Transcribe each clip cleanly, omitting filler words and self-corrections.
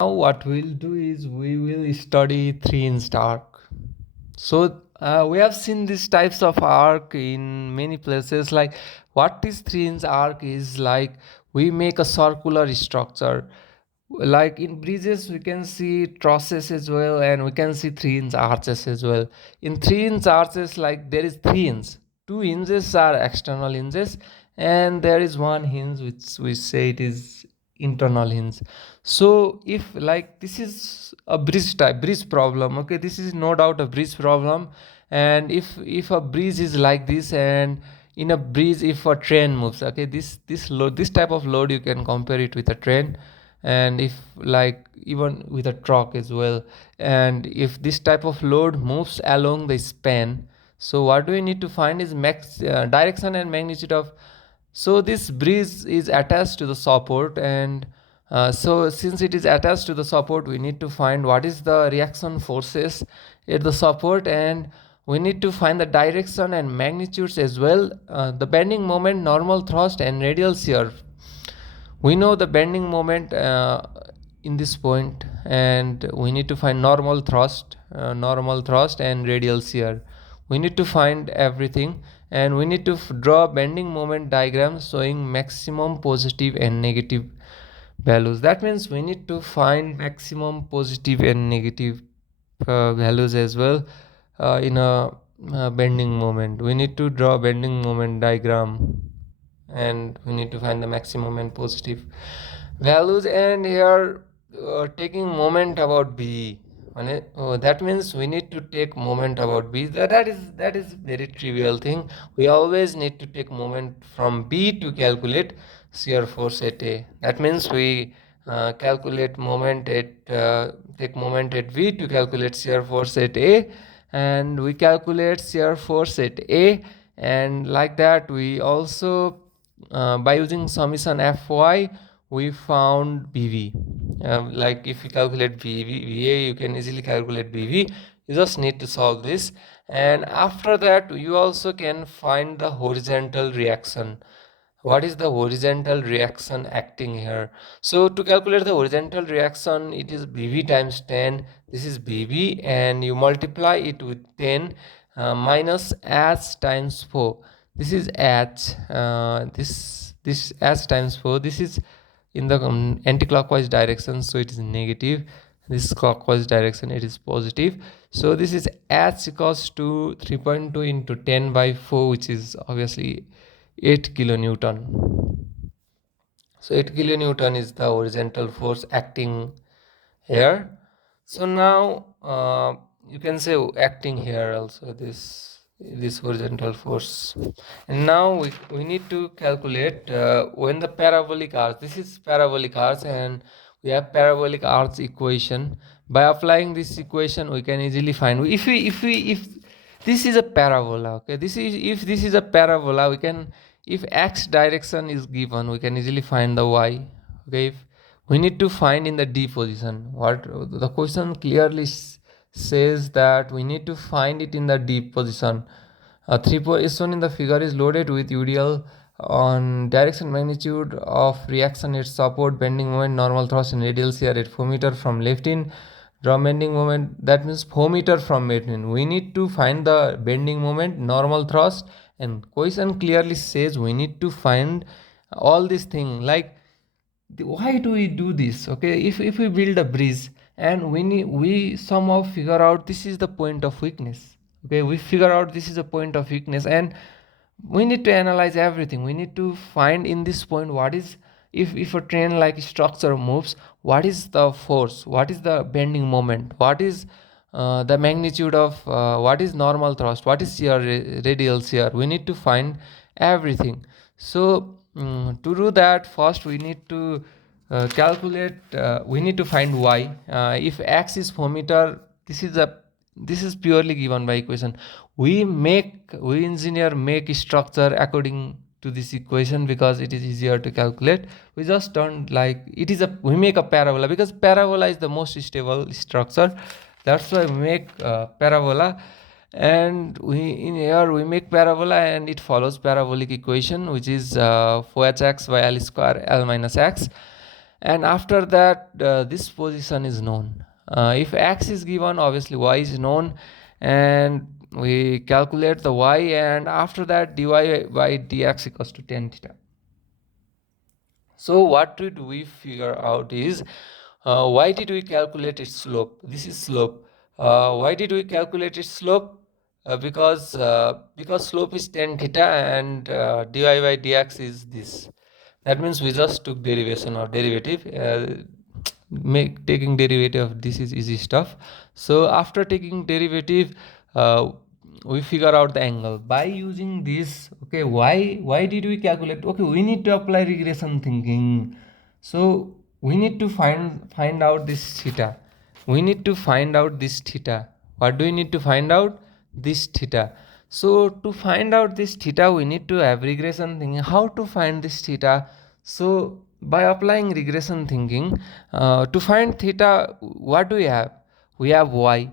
Now what we'll do is we will study 3-inch arc. So we have seen these types of arc in many places. Like what is 3-inch arc is like we make a circular structure. Like in bridges we can see trusses as well, and we can see 3-inch arches as well. In 3-inch arches, like there is 3 inch, 2 hinges are external hinges, and there is one hinge which we say it is internal hinge. So if like this is a bridge problem, okay, this is no doubt a bridge problem. And if a bridge is like this, and in a bridge if a train moves, okay, this load, this type of load, you can compare it with a train, and if like even with a truck as well. And if this type of load moves along the span, so what we need to find is max direction and magnitude of. So this bridge is attached to the support, and so since it is attached to the support, we need to find what is the reaction forces at the support, and we need to find the direction and magnitudes as well, the bending moment, normal thrust, and radial shear. We know the bending moment in this point, and we need to find normal thrust and radial shear. We need to find everything, and we need to draw bending moment diagram showing maximum positive and negative values. That means we need to find maximum positive and negative values as well in a bending moment. We need to draw bending moment diagram, and we need to find the maximum and positive values. And here taking moment about b, that means we need to take moment about b. That is very trivial thing. We always need to take moment from b to calculate shear force at a. That means we calculate moment at take moment at v to calculate shear force at a, and we calculate shear force at a. And like that we also by using summation fy we found bv. Like if you calculate va, you can easily calculate bv. You just need to solve this, and after that you also can find the horizontal reaction. What is the horizontal reaction acting here? So to calculate the horizontal reaction, it is bv times 10. This is bv, and you multiply it with 10 minus h times 4. This is h, this h times 4. This is in the anti-clockwise direction, so it is negative. This clockwise direction, it is positive. So this is h equals to 3.2 into 10 by 4, which is obviously 8 kilonewton. So 8 kilonewton is the horizontal force acting here. So now you can say acting here also, this horizontal force. And now we need to calculate when the parabolic arch, this is parabolic arch, and we have parabolic arch equation. By applying this equation we can easily find, if this is a parabola, okay, this is, if this is a parabola, we can, if x direction is given, we can easily find the y. Okay, if we need to find in the d position, what the question clearly says that we need to find it in the d position. 3 is shown in the figure is loaded with UDL on direction magnitude of reaction at support, bending moment, normal thrust, and radial shear at 4 meter from left in. Draw bending moment, that means 4 meter from left in. We need to find the bending moment, normal thrust, and question clearly says we need to find all these things. Like why do we do this? Okay, if we build a bridge and we somehow figure out this is the point of weakness. Okay, we figure out this is a point of weakness, and we need to analyze everything. We need to find in this point what is, if a train like structure moves, what is the force, what is the bending moment, what is the magnitude of what is normal thrust, what is shear, radial shear. We need to find everything. So to do that, first we need to calculate, we need to find y. If x is 4 meter, this is purely given by equation. We engineer make structure according to this equation because it is easier to calculate. We just don't like it is a, we make a parabola because parabola is the most stable structure. That's why we make parabola. And we in here we make parabola, and it follows parabolic equation, which is 4hx by l square l minus x. and after that this position is known. If x is given, obviously y is known, and we calculate the y, and after that dy by dx equals to tan theta. So what did we figure out is, why did we calculate its slope? This is slope. Why did we calculate its slope? Because slope is tan theta, and dy by dx is this. That means we just took derivation or derivative. Taking derivative of this is easy stuff. So after taking derivative, we figure out the angle by using this. Okay, why did we calculate? Okay, we need to apply regression thinking. So we need to find out this theta. We need to find out this theta. What do we need to find out? This theta. So to find out this theta, we need to have regression thinking. How to find this theta? So by applying regression thinking, to find theta, what do we have? We have y,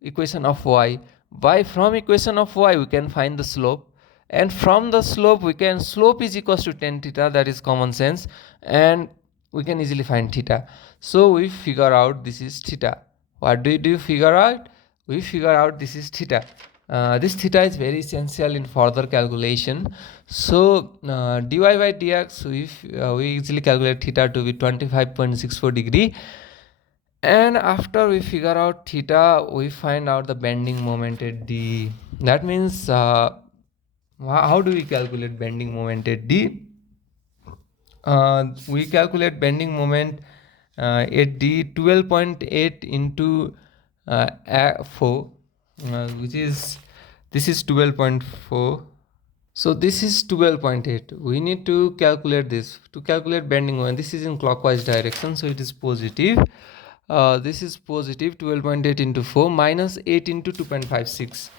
equation of y. By from equation of y, we can find the slope, and from the slope we can, slope is equals to tan theta, that is common sense, and we can easily find theta. So we figure out this is theta. What do we do? Figure out? We figure out this is theta. This theta is very essential in further calculation. So dy by dx, we easily calculate theta to be 25.64 degree, and after we figure out theta, we find out the bending moment at d. That means, how do we calculate bending moment at d? We calculate bending moment at d 12.8 into 4, which is, this is 12.4. So this is 12.8. We need to calculate this. To calculate bending moment, this is in clockwise direction, so it is positive. This is positive. 12.8 into 4 minus 8 into 2.56.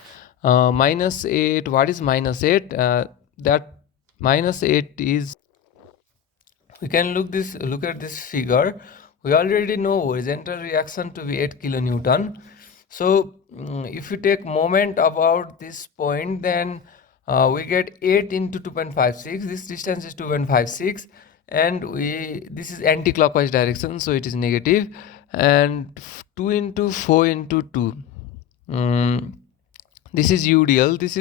Minus 8. What is minus 8? That minus 8 is, we can look at this figure. We already know horizontal reaction to be 8 kilonewton. So if you take moment about this point, then we get 8 into 2.56. This distance is 2.56, and this is anti-clockwise direction, so it is negative. And 2 into 4 into 2. This is UDL. This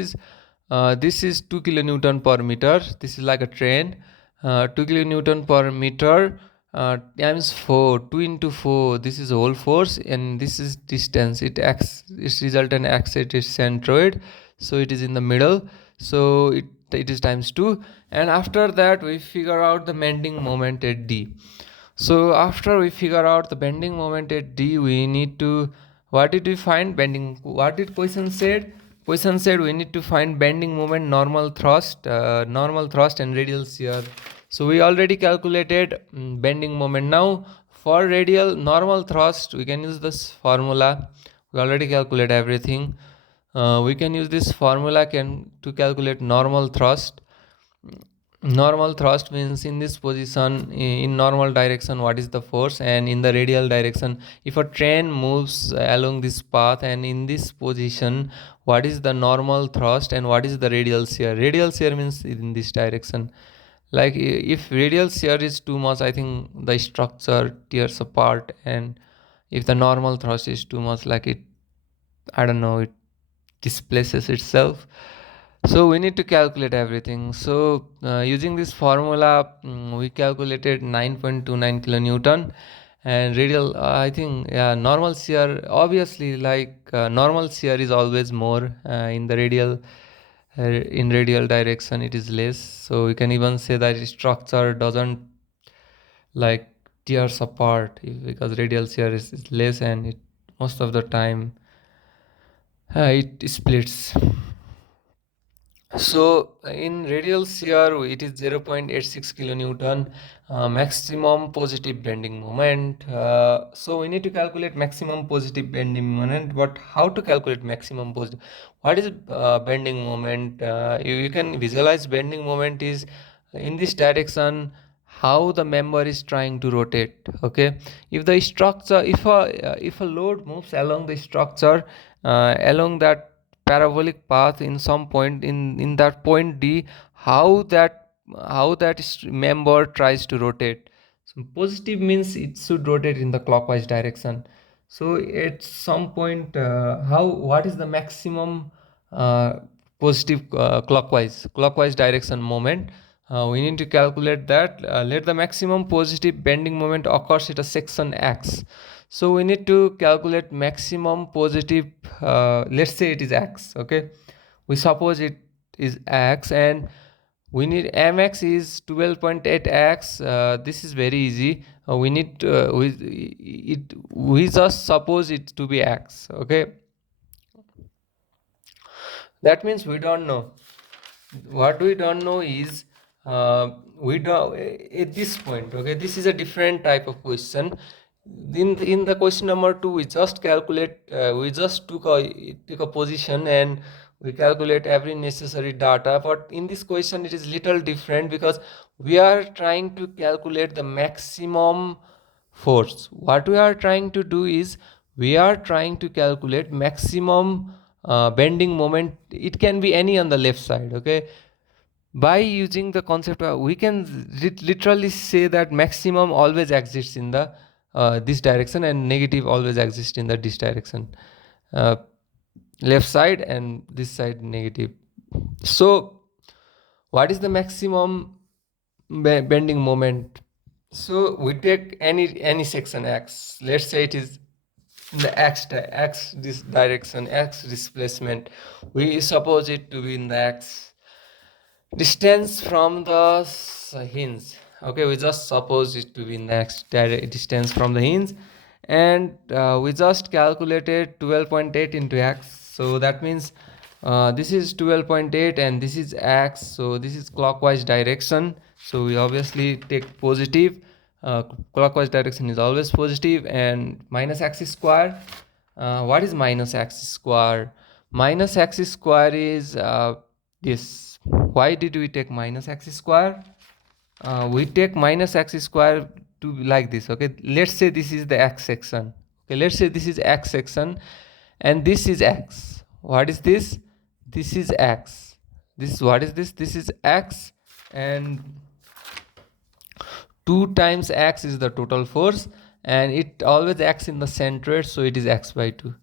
is 2 kilonewton per meter. This is like a train. 2 kilonewton per meter times 4. 2 into 4. This is whole force, and this is distance. It resultant acts at its centroid, so it is in the middle. So it is times 2, and after that we figure out the bending moment at d. So after we figure out the bending moment at d, we need to, what did we find? Bending, what did question said? Question said we need to find bending moment, normal thrust and radial shear. So we already calculated bending moment. Now for radial normal thrust, we can use this formula. We already calculate everything. We can use this formula to calculate normal thrust. Normal thrust means in this position, in normal direction, what is the force, and in the radial direction, if a train moves along this path and in this position, what is the normal thrust and what is the radial shear. Radial shear means in this direction. Like if radial shear is too much, I think the structure tears apart, and if the normal thrust is too much, like it, I don't know, it displaces itself. So we need to calculate everything. So using this formula, we calculated 9.29 kilonewton, and radial, I think, yeah, normal shear, obviously, like normal shear is always more in the radial, in radial direction it is less. So we can even say that structure doesn't like tears apart, because radial shear is less, and it most of the time it splits. So in radial shear, it is 0.86 kilonewton, maximum positive bending moment. So we need to calculate maximum positive bending moment. But how to calculate maximum positive? What is bending moment? You can visualize bending moment is in this direction, how the member is trying to rotate. Okay, if the structure, if a load moves along the structure, along that parabolic path in some point, in that point d, how that member tries to rotate. So positive means it should rotate in the clockwise direction. So at some point, how what is the maximum uh, positive clockwise direction moment? We need to calculate that. Let the maximum positive bending moment occurs at a section x. So we need to calculate maximum positive. Let's say it is x. Okay, we suppose it is x, and we need mx is 12.8x. This is very easy. We just suppose it to be x. Okay, that means we don't know. What we don't know is, we don't at this point. Okay, this is a different type of question. In the question number 2, we just calculate, we just took a position and we calculate every necessary data. But in this question it is little different, because we are trying to calculate the maximum force. What we are trying to do is, we are trying to calculate maximum bending moment. It can be any on the left side. Okay, by using the concept, we can literally say that maximum always exists in the this direction, and negative always exists in the this direction, uh, left side and this side negative. So what is the maximum bending moment? So we take any section x. Let's say it is in the x this direction, x displacement. We suppose it to be in the x distance from the hinge. Okay, we just suppose it to be next distance from the hinge, and we just calculated 12.8 into x. So that means this is 12.8 and this is x, so this is clockwise direction, so we obviously take positive. Clockwise direction is always positive. And minus x square. What is minus x square? Minus x square is this. Why did we take minus x square? We take minus x square to be like this. Okay, let's say this is the x section. Okay, let's say this is x section and this is x. What is this? This is x. This, what is this? This is x, and 2 times x is the total force, and it always acts in the centroid, so it is x by 2.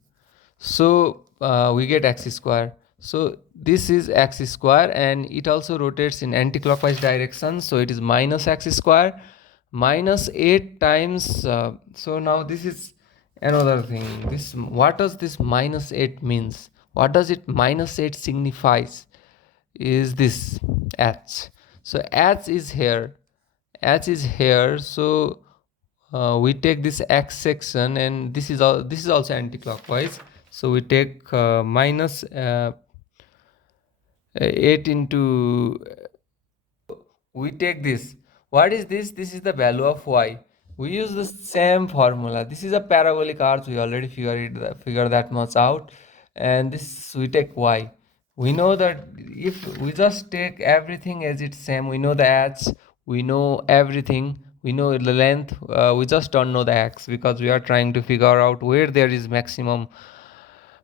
So we get x square. So this is x square, and it also rotates in anti-clockwise direction, so it is minus x square minus 8 times. So now this is another thing. This, what does this minus 8 means? What does it minus 8 signifies? Is this h. So h is here, h is here. So we take this x section, and this is all, this is also anti-clockwise, so we take minus 8 into, we take this. What is this? This is the value of y. We use the same formula. This is a parabolic arch, we already figure that much out. And this, we take y. We know that if we just take everything as it's same, we know the h, we know everything, we know the length, we just don't know the x, because we are trying to figure out where there is maximum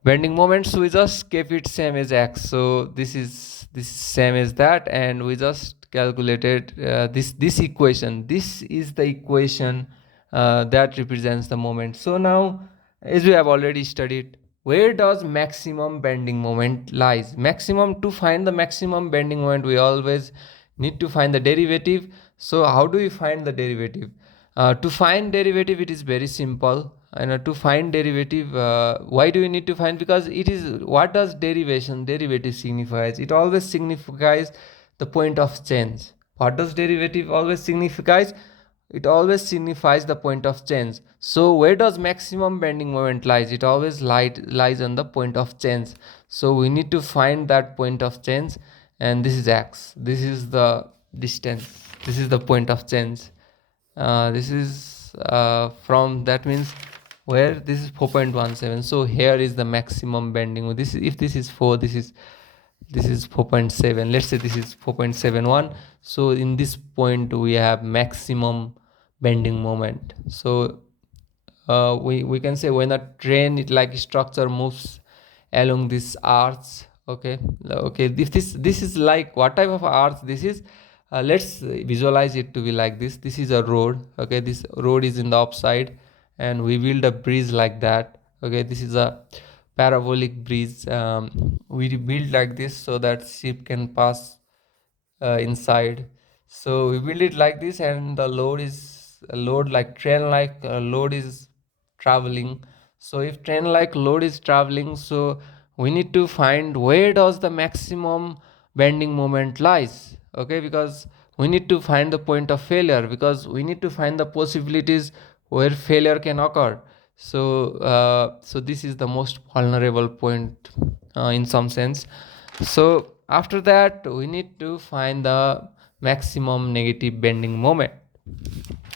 bending moments. We just keep it same as x, so this is same as that, and we just calculated this equation. This is the equation that represents the moment. So now, as we have already studied, where does maximum bending moment lies? Maximum, to find the maximum bending moment, we always need to find the derivative. So how do we find the derivative? To find derivative, it is very simple. And to find derivative, why do we need to find? Because it is, what does derivative signifies? It always signifies the point of change. What does derivative always signifies? It always signifies the point of change. So where does maximum bending moment lies? It always lies on the point of change. So we need to find that point of change, and this is x, this is the distance, this is the point of change. This is from, that means where this is 4.17. So here is the maximum bending. This is, if this is 4, this is 4.7. Let's say this is 4.71. So in this point we have maximum bending moment. So we can say when a train, it like structure moves along this arch. Okay, if this is like, what type of arch this is? Let's visualize it to be like this. This is a road, okay, this road is in the upside, and we build a bridge like that. Okay, this is a parabolic bridge. We build like this so that ship can pass inside. So we build it like this, and the load is load like train like load is traveling. So if train like load is traveling, so we need to find where does the maximum bending moment lies. Okay, because we need to find the point of failure, because we need to find the possibilities where failure can occur. So this is the most vulnerable point in some sense. So after that, we need to find the maximum negative bending moment.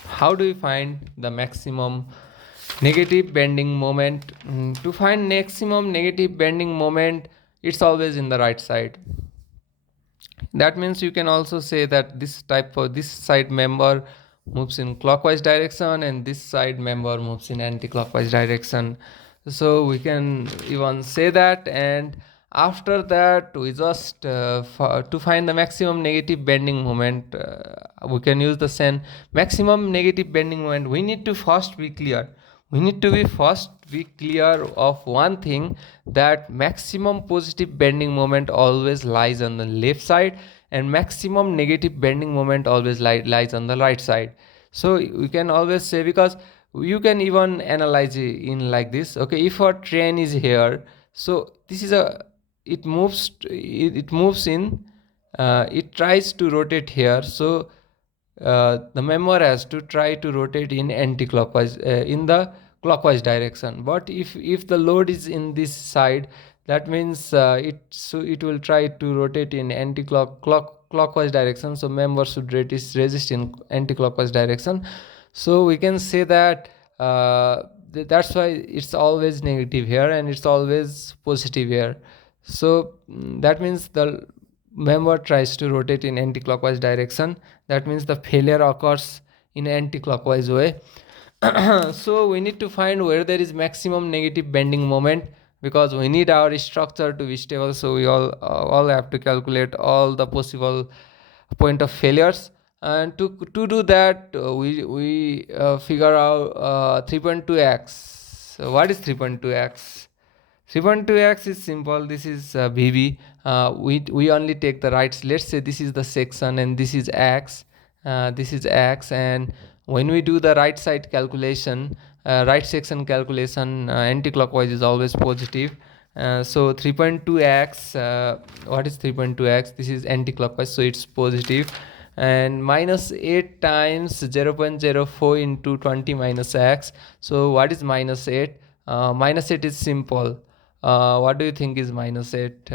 How do we find the maximum negative bending moment? To find maximum negative bending moment, it's always in the right side. That means you can also say that this type of this side member moves in clockwise direction and this side member moves in anti-clockwise direction. So we can even say that, and after that we just to find the maximum negative bending moment, we can use the same maximum negative bending moment. We need to first be clear, of one thing, that maximum positive bending moment always lies on the left side and maximum negative bending moment always lies on the right side. So we can always say, because you can even analyze it in like this. Okay, if a train is here, so this is a it moves in, it tries to rotate here. So the member has to try to rotate in anti-clockwise, in the clockwise direction. But if the load is in this side, that means it will try to rotate in clockwise direction. So member should resist in anti-clockwise direction. So we can say that that's why it's always negative here and it's always positive here. So that means the member tries to rotate in anti-clockwise direction. That means the failure occurs in anti-clockwise way. So we need to find where there is maximum negative bending moment, because we need our structure to be stable. So we all have to calculate all the possible point of failures, and to do that, we figure out 3.2x. So what is 3.2x? 3.2x is simple. This is VB. We only take the right. Let's say this is the section and this is x. This is x, and when we do the right side calculation, right section calculation, anti-clockwise is always positive. So 3.2x, what is 3.2x? This is anti-clockwise, so it's positive. And minus 8 times 0.04 into 20 minus x. So what is minus 8? Minus 8 is simple. What do you think is minus 8?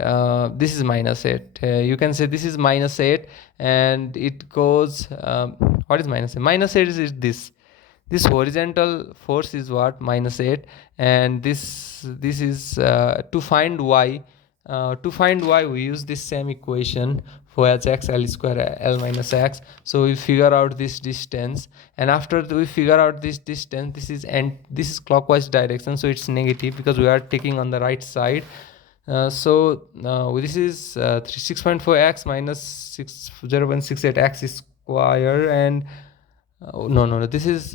This is minus 8. You can say this is minus 8, and it goes, what is minus 8? Minus 8 is this horizontal force is what? Minus 8. And this is to find y. To find y, we use this same equation for h x l square l minus x. So we figure out this distance, and after we figure out this distance, this is clockwise direction, so it's negative because we are taking on the right side. This is 6.4x minus 0.68x square, and no, this is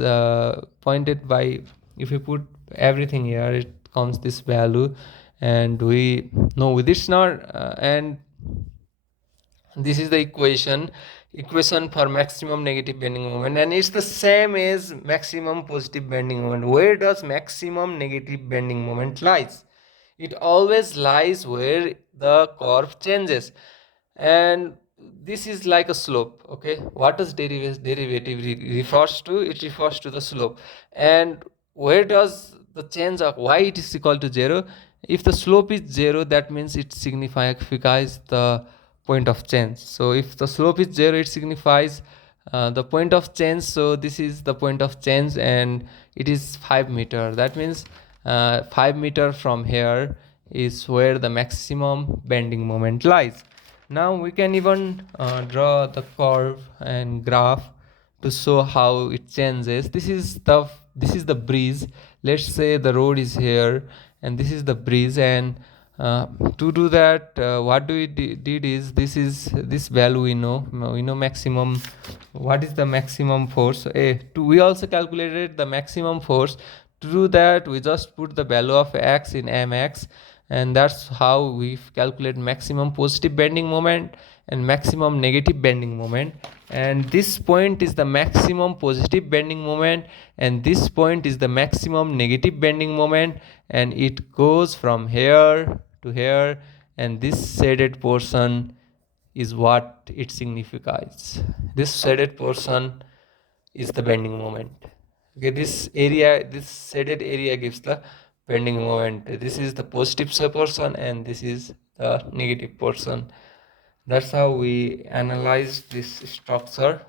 pointed by, if we put everything here, it comes this value, and we know with this not, and this is the equation for maximum negative bending moment, and it's the same as maximum positive bending moment. Where does maximum negative bending moment lies? It always lies where the curve changes, and this is like a slope. Okay, what does derivative refers to? It refers to the slope. And where does the change of y it is equal to 0? If the slope is 0, that means it signifies the point of change. So if the slope is 0, it signifies the point of change. So this is the point of change, and it is 5 meter. That means 5 meter from here is where the maximum bending moment lies. Now we can even draw the curve and graph to show how it changes. This is the breeze. Let's say the road is here and this is the breeze, and uh, to do that, what do we did is this value we know maximum. What is the maximum force? We also calculated the maximum force. To do that, we just put the value of x in mx, and that's how we calculate maximum positive bending moment and maximum negative bending moment. And this point is the maximum positive bending moment, and this point is the maximum negative bending moment, and it goes from here to here, and this shaded portion is what it signifies. This shaded portion is the bending moment. Okay, this shaded area gives the bending moment. This is the positive portion, and this is the negative portion. That's how we analyze this structure.